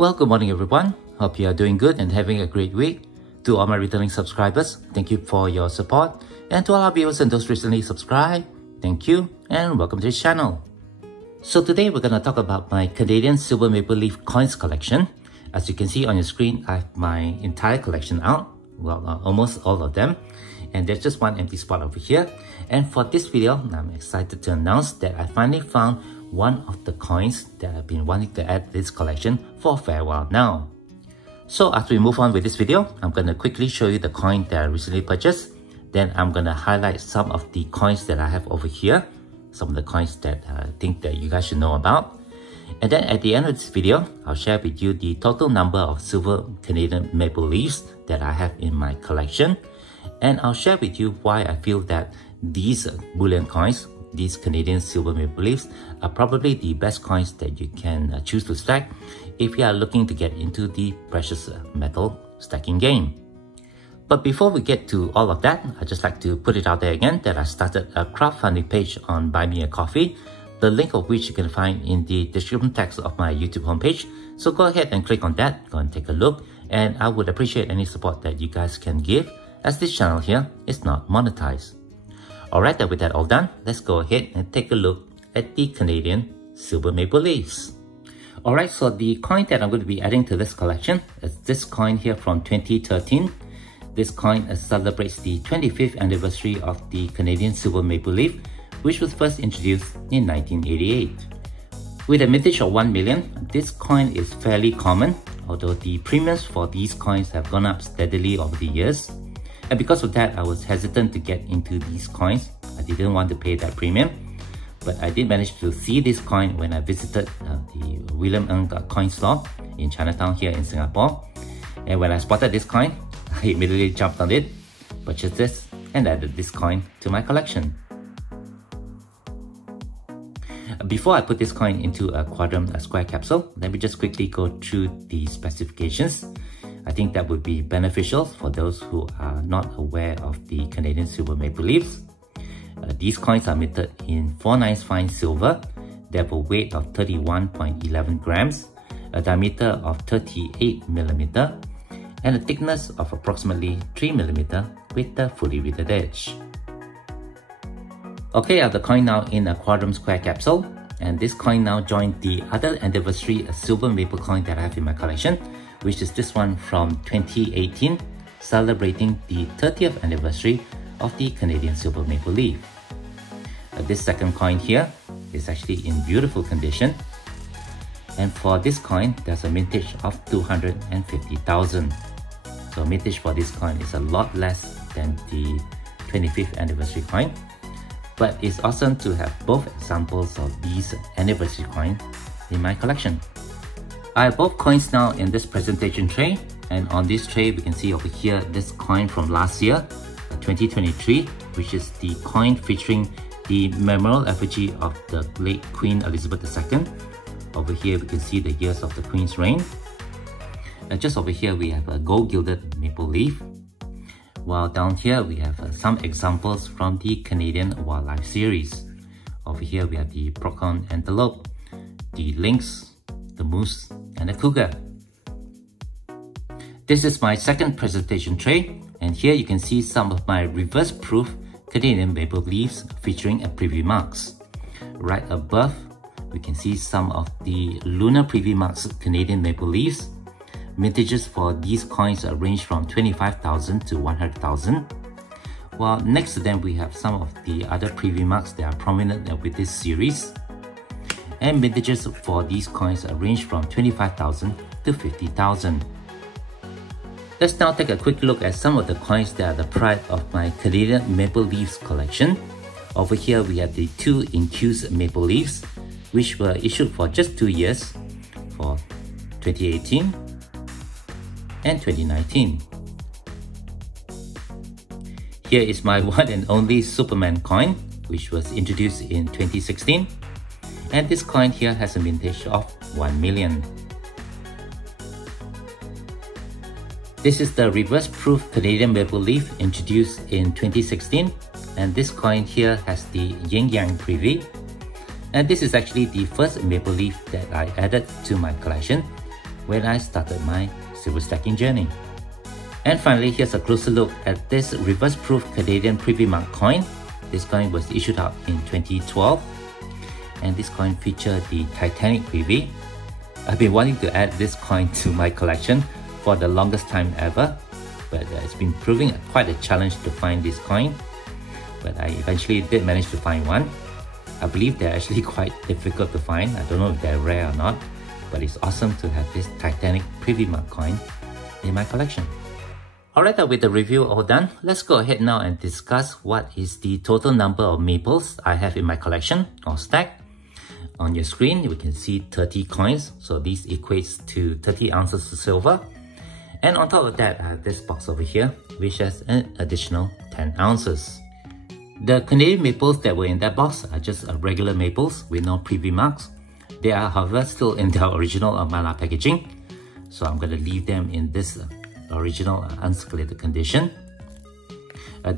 Well, good morning everyone. Hope you are doing good and having a great week. To all my returning subscribers, thank you for your support. And to all our viewers and those recently subscribed, thank you and welcome to this channel. So today we're going to talk about my Canadian silver maple leaf coins collection. As you can see on your screen, I have my entire collection out. Well, almost all of them. And there's just one empty spot over here. And for this video, I'm excited to announce that I finally found one of the coins that I've been wanting to add to this collection for a fair while now. So as we move on with this video, I'm going to quickly show you the coin that I recently purchased. Then I'm going to highlight some of the coins that I have over here, some of the coins that I think that you guys should know about. And then at the end of this video, I'll share with you the total number of silver Canadian maple leaves that I have in my collection. And I'll share with you why I feel that these bullion coins, these Canadian silver maple leaves, are probably the best coins that you can choose to stack if you are looking to get into the precious metal stacking game. But before we get to all of that, I'd just like to put it out there again that I started a crowdfunding page on Buy Me a Coffee, the link of which you can find in the description text of my YouTube homepage. So go ahead and click on that, go and take a look, and I would appreciate any support that you guys can give, as this channel here is not monetized. Alright, with that all done, let's go ahead and take a look at the Canadian silver maple leaves. Alright, so the coin that I'm going to be adding to this collection is this coin here from 2013. This coin celebrates the 25th anniversary of the Canadian silver maple leaf, which was first introduced in 1988. With a mintage of 1 million, this coin is fairly common, although the premiums for these coins have gone up steadily over the years. And because of that, I was hesitant to get into these coins. I didn't want to pay that premium. But I did manage to see this coin when I visited the William Ng coin store in Chinatown here in Singapore. And when I spotted this coin, I immediately jumped on it, purchased this, and added this coin to my collection. Before I put this coin into a quadrant square capsule, let me just quickly go through the specifications. I think that would be beneficial for those who are not aware of the Canadian silver maple leaves. These coins are minted in 4/9 fine silver. They have a weight of 31.11 grams, a diameter of 38mm, and a thickness of approximately 3mm with a fully riveted edge. Okay, I have the coin now in a quadrant square capsule, and this coin now joined the other anniversary silver maple coin that I have in my collection, which is this one from 2018, celebrating the 30th anniversary of the Canadian silver maple leaf. This second coin here is actually in beautiful condition, and for this coin, there's a mintage of 250,000. So mintage for this coin is a lot less than the 25th anniversary coin, but it's awesome to have both examples of these anniversary coins in my collection. I have both coins now in this presentation tray, and on this tray we can see over here this coin from last year, 2023, which is the coin featuring the memorial effigy of the late Queen Elizabeth II. Over here we can see the years of the Queen's reign. And just over here we have a gold gilded maple leaf, while down here we have some examples from the Canadian wildlife series. Over here we have the pronghorn antelope, the lynx, the moose, and the cougar. This is my second presentation tray, and here you can see some of my reverse proof Canadian maple leaves featuring a privy marks. Right above, we can see some of the lunar privy marks Canadian maple leaves. Mintages for these coins range from 25,000 to 100,000. While next to them we have some of the other privy marks that are prominent with this series. And mintages for these coins range from 25,000 to 50,000. Let's now take a quick look at some of the coins that are the pride of my Canadian maple leaves collection. Over here we have the two infused maple leaves, which were issued for just 2 years, for 2018 and 2019. Here is my one and only Superman coin, which was introduced in 2016. And this coin here has a mintage of 1 million. This is the reverse proof Canadian maple leaf introduced in 2016, and this coin here has the yin yang privy. And this is actually the first maple leaf that I added to my collection, when I started my silver stacking journey. And finally, here's a closer look at this reverse-proof Canadian Privy Mark coin. This coin was issued out in 2012, and this coin featured the Titanic Privy. I've been wanting to add this coin to my collection for the longest time ever, but it's been proving quite a challenge to find this coin. But I eventually did manage to find one. I believe they're actually quite difficult to find. I don't know if they're rare or not, but it's awesome to have this Titanic Privy Mark coin in my collection. Alright, with the review all done, let's go ahead now and discuss what is the total number of maples I have in my collection or stack. On your screen, we can see 30 coins, so this equates to 30 ounces of silver. And on top of that, I have this box over here, which has an additional 10 ounces. The Canadian maples that were in that box are just regular maples with no privy marks. They are, however, still in their original mylar packaging, so I'm going to leave them in this original unscalated condition.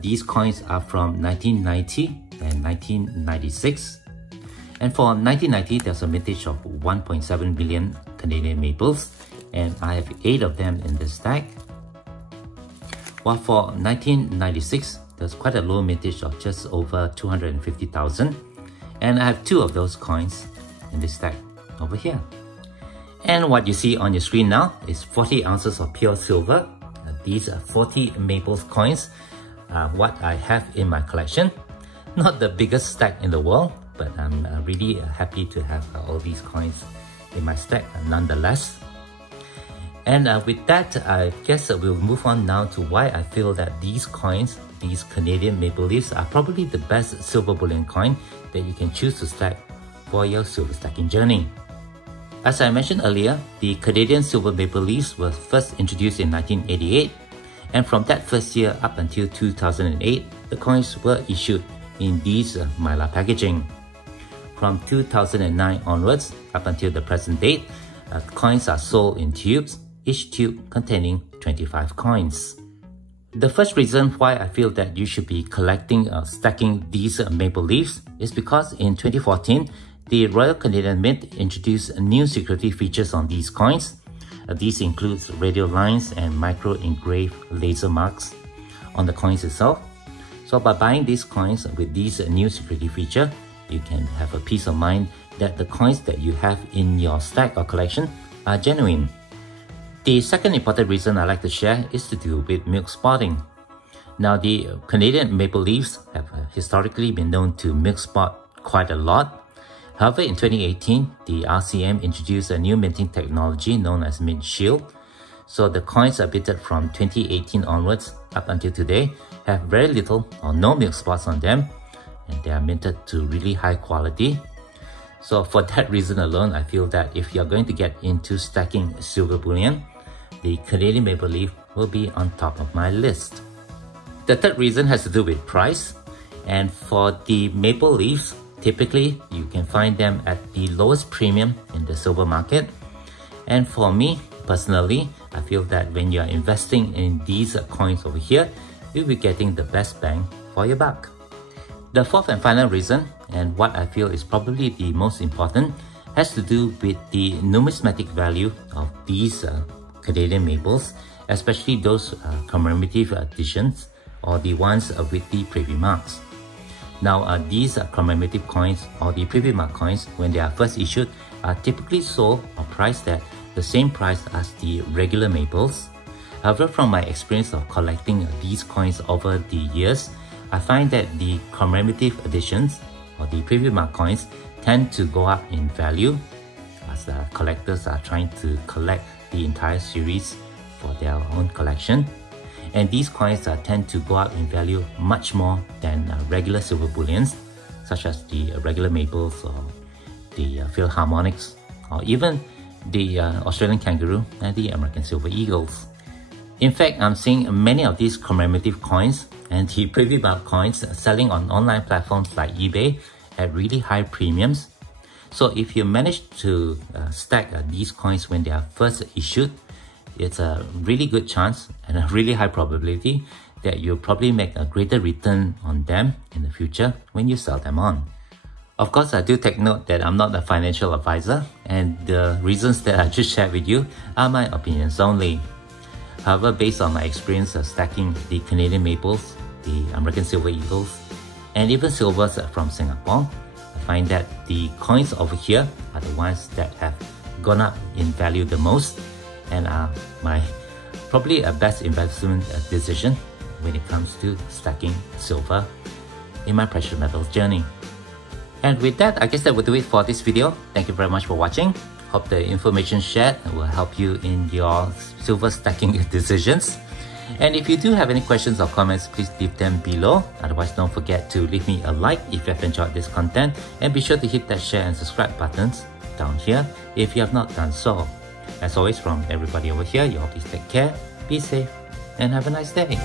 These coins are from 1990 and 1996. And for 1990, there's a mintage of 1.7 billion Canadian maples, and I have 8 of them in this stack. While for 1996, there's quite a low mintage of just over 250,000, and I have 2 of those coins in this stack over here. And what you see on your screen now is 40 ounces of pure silver. These are 40 maples coins, what I have in my collection. Not the biggest stack in the world, but I'm really happy to have all these coins in my stack nonetheless. And with that, I guess we'll move on now to why I feel that these coins, these Canadian maple leaves, are probably the best silver bullion coin that you can choose to stack for your silver stacking journey. As I mentioned earlier, the Canadian silver maple leaves were first introduced in 1988, and from that first year up until 2008, the coins were issued in these mylar packaging. From 2009 onwards, up until the present date, coins are sold in tubes, each tube containing 25 coins. The first reason why I feel that you should be collecting stacking these maple leaves is because in 2014, the Royal Canadian Mint introduced new security features on these coins. These includes radial lines and micro-engraved laser marks on the coins itself. So by buying these coins with these new security feature, you can have a peace of mind that the coins that you have in your stack or collection are genuine. The second important reason I like to share is to do with milk spotting. Now, the Canadian maple leaves have historically been known to milk spot quite a lot. However, in 2018, the RCM introduced a new minting technology known as Mint Shield. So the coins are minted from 2018 onwards up until today have very little or no milk spots on them, and they are minted to really high quality. So for that reason alone, I feel that if you're going to get into stacking silver bullion, the Canadian maple leaf will be on top of my list. The third reason has to do with price, and for the maple leaves, typically, you can find them at the lowest premium in the silver market. And for me, personally, I feel that when you're investing in these coins over here, you'll be getting the best bang for your buck. The fourth and final reason, and what I feel is probably the most important, has to do with the numismatic value of these Canadian maples, especially those commemorative editions or the ones with the privy marks. Now, these commemorative coins or the privy mark coins, when they are first issued, are typically sold or priced at the same price as the regular maples. However, from my experience of collecting these coins over the years, I find that the commemorative editions or the privy mark coins tend to go up in value as the collectors are trying to collect the entire series for their own collection. And these coins tend to go up in value much more than regular silver bullions, such as the regular maples or the Philharmonics, or even the Australian kangaroo and the American silver eagles. In fact, I'm seeing many of these commemorative coins and the privy mark coins selling on online platforms like eBay at really high premiums. So if you manage to stack these coins when they are first issued, it's a really good chance and a really high probability that you'll probably make a greater return on them in the future when you sell them on. Of course, I do take note that I'm not a financial advisor, and the reasons that I just shared with you are my opinions only. However, based on my experience of stacking the Canadian maples, the American silver eagles, and even silvers from Singapore, I find that the coins over here are the ones that have gone up in value the most and are my probably a best investment decision when it comes to stacking silver in my precious metals journey. And with that, I guess that will do it for this video. Thank you very much for watching. Hope the information shared will help you in your silver stacking decisions. And if you do have any questions or comments, please leave them below. Otherwise, don't forget to leave me a like if you have enjoyed this content, and be sure to hit that share and subscribe buttons down here if you have not done so. As always, from everybody over here, you all please take care, be safe, and have a nice day.